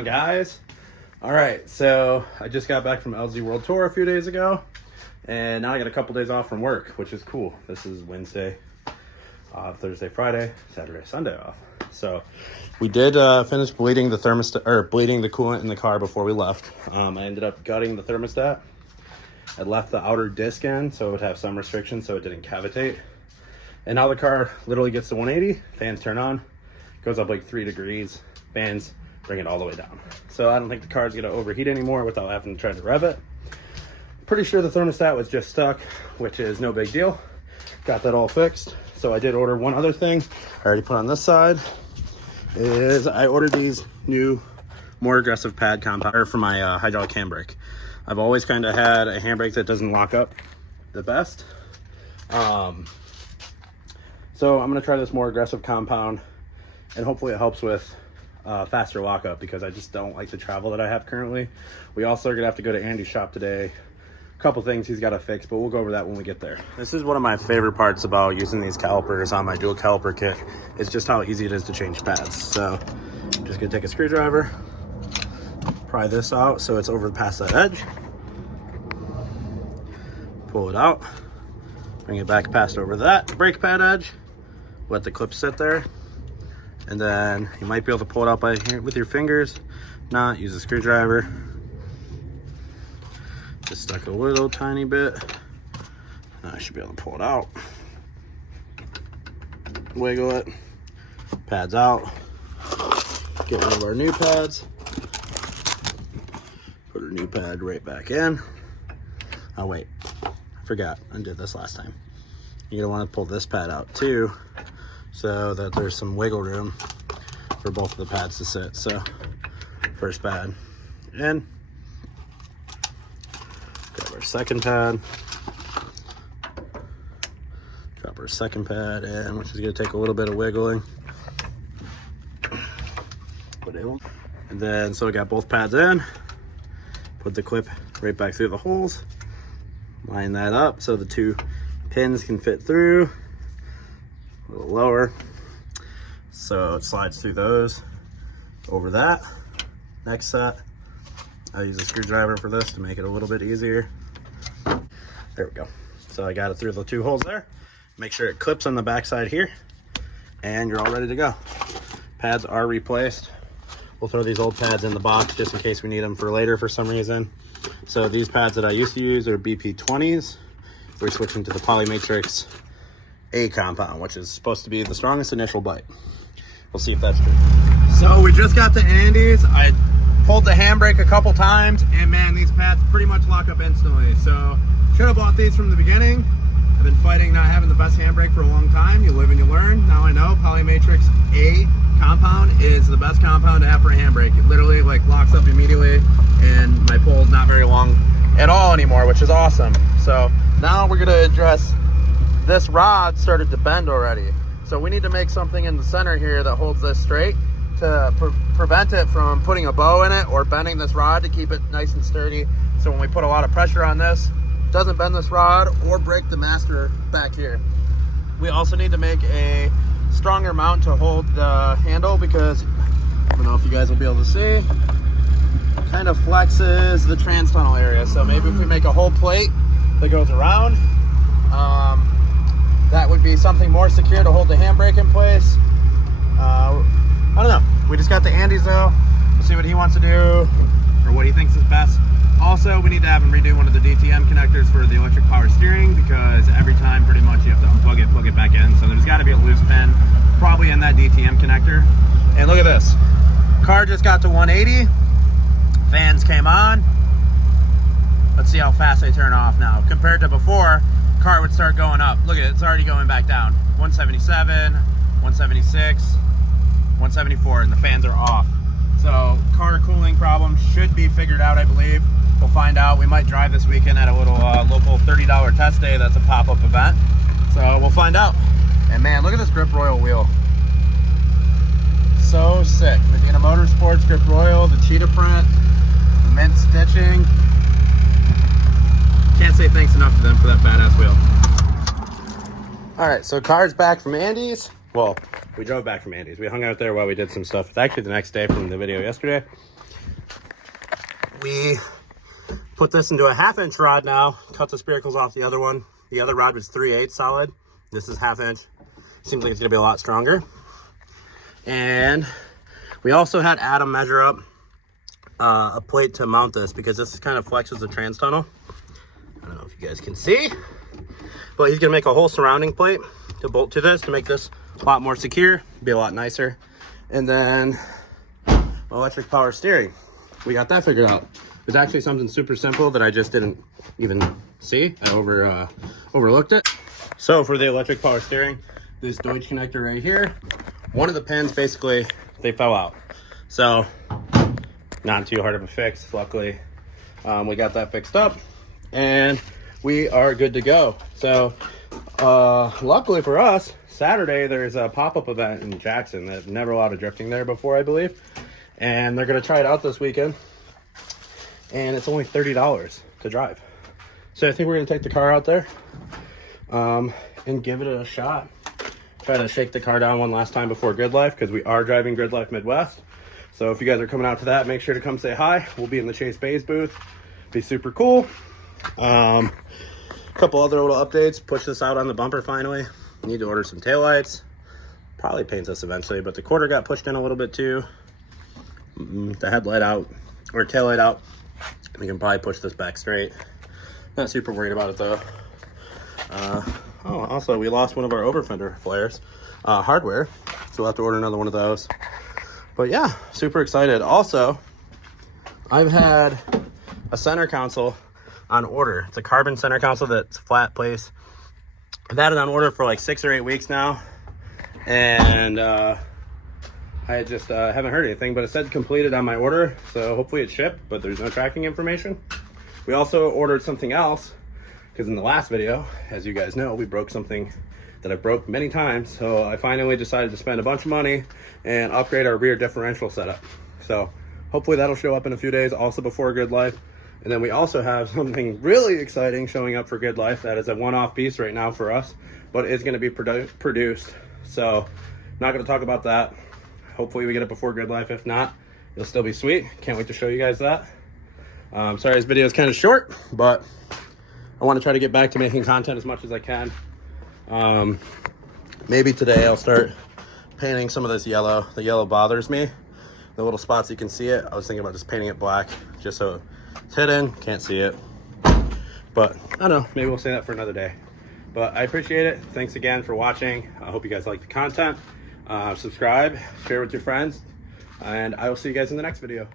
on, guys? All right, so I just got back from LZ World Tour a few days ago, and now I got a couple days off from work, which is cool. This is Wednesday, Thursday, Friday, Saturday, Sunday off. So we did finish bleeding the thermostat, or bleeding the coolant in the car before we left. I ended up gutting the thermostat. I left the outer disc in so it would have some restriction so it didn't cavitate. And now the car literally gets to 180, fans turn on, goes up like 3 degrees, fans bring it all the way down. So I don't think the car's gonna overheat anymore without having to try to rev it. Pretty sure the thermostat was just stuck, which is no big deal. Got that all fixed. So I did order one other thing. I already put on this side. Is I ordered these new, more aggressive pad compounder for my hydraulic handbrake. I've always kind of had a handbrake that doesn't lock up the best. So I'm gonna try this more aggressive compound, and hopefully it helps with faster lockup, because I just don't like the travel that I have currently. We also are gonna have to go to Andy's shop today. A couple things he's got to fix, but we'll go over that when we get there. This is one of my favorite parts about using these calipers on my dual caliper kit. It's just how easy it is to change pads. So I'm just gonna take a screwdriver, pry this out so it's over past that edge, pull it out, bring it back past over that brake pad edge, let the clip sit there, and then you might be able to pull it out by here with your fingers. Not, use a screwdriver. Just stuck a little tiny bit. Now I should be able to pull it out. Wiggle it. Pads out. Get rid of our new pads. Put our new pad right back in. Oh wait, I forgot. I did this last time. You're gonna want to pull this pad out too, so that there's some wiggle room for both of the pads to sit. So first pad in. Grab our second pad. Drop our second pad in, which is gonna take a little bit of wiggling. And then, so we got both pads in. Put the clip right back through the holes. Line that up so the two pins can fit through. A little lower. So it slides through those. Over that. Next set. I use a screwdriver for this to make it a little bit easier. There we go. So I got it through the two holes there. Make sure it clips on the back side here, and you're all ready to go. Pads are replaced. We'll throw these old pads in the box just in case we need them for later for some reason. So these pads that I used to use are BP20s. We're switching to the Polymatrix A compound, which is supposed to be the strongest initial bite. We'll see if that's true. So we just got to Andy's. I pulled the handbrake a couple times, and man, these pads pretty much lock up instantly. So should have bought these from the beginning. I've been fighting not having the best handbrake for a long time. You live and you learn. Now I know Polymatrix A compound is the best compound to have for a handbrake. It literally like locks up immediately, and my pull is not very long at all anymore, which is awesome. So now we're gonna address this rod started to bend already. So we need to make something in the center here that holds this straight to prevent it from putting a bow in it or bending this rod, to keep it nice and sturdy. So when we put a lot of pressure on this, it doesn't bend this rod or break the master back here. We also need to make a stronger mount to hold the handle, because I don't know if you guys will be able to see, it kind of flexes the trans tunnel area. So maybe if we make a whole plate that goes around, that would be something more secure to hold the handbrake in place. I don't know. We just got to Andy's though. We'll see what he wants to do, or what he thinks is best. Also, we need to have him redo one of the DTM connectors for the electric power steering, because every time pretty much you have to unplug it, plug it back in. So there's got to be a loose pin, probably in that DTM connector. And look at this. Car just got to 180. Fans came on. Let's see how fast they turn off now. Compared to before, car would start going up. Look at it, it's already going back down. 177, 176, 174, and the fans are off. So car cooling problem should be figured out, I believe. We'll find out. We might drive this weekend at a little local $30 test day. That's a pop-up event. So we'll find out. And man, look at this Grip Royal wheel. So sick. Medina Motorsports Grip Royal, the cheetah print, the mint stitching. Can't say thanks enough to them for that badass wheel. All right, so car's back from Andy's. Well, we drove back from Andy's. We hung out there while we did some stuff. It's actually the next day from the video yesterday. we put this into a 1/2 inch rod now. Cut the spiracles off the other one. The other rod was 3/8 solid. This is 1/2 inch. Seems like it's gonna be a lot stronger. And we also had Adam measure up a plate to mount this, because this kind of flexes the trans tunnel. I don't know if you guys can see, but he's gonna make a whole surrounding plate to bolt to this to make this a lot more secure, be a lot nicer. And then electric power steering, we got that figured out. It's actually something super simple that I just didn't even see. I overlooked it. So for the electric power steering, this Deutsch connector right here, one of the pins basically, they fell out. So not too hard of a fix, luckily. We got that fixed up and we are good to go. So luckily for us, Saturday there's a pop-up event in Jackson. There's never allowed drifting there before, I believe. And they're gonna try it out this weekend. And it's only $30 to drive. So I think we're gonna take the car out there and give it a shot. Try to shake the car down one last time before Grid Life, because we are driving Grid Life Midwest. So if you guys are coming out to that, make sure to come say hi. We'll be in the Chase Bays booth. Be super cool. Couple other little updates. Push this out on the bumper finally. Need to order some taillights. Probably paint this eventually, but the quarter got pushed in a little bit too. The headlight out, or taillight out. We can probably push this back straight. Not super worried about it though. Oh, also we lost one of our over fender flares, hardware, so we'll have to order another one of those. But yeah, super excited. Also, I've had a center console on order. It's a carbon center console that's flat place. I've had it on order for like 6 or 8 weeks now, and I just haven't heard anything, but it said completed on my order, so hopefully it's shipped, but there's no tracking information. We also ordered something else, because in the last video, as you guys know, we broke something that I broke many times, so I finally decided to spend a bunch of money and upgrade our rear differential setup. So hopefully that'll show up in a few days, also before Grid Life. And then we also have something really exciting showing up for Grid Life that is a one-off piece right now for us, but it's going to be produced. So not going to talk about that. Hopefully we get it before Grid Life. If not, it'll still be sweet. Can't wait to show you guys that. Sorry this video is kind of short, but I want to try to get back to making content as much as I can. Maybe today I'll start painting some of this yellow. The yellow bothers me. The little spots, you can see it. I was thinking about just painting it black, just so it's hidden, can't see it. But I don't know, maybe we'll say that for another day. But I appreciate it. Thanks again for watching. I hope you guys like the content. Subscribe, share with your friends, and I will see you guys in the next video.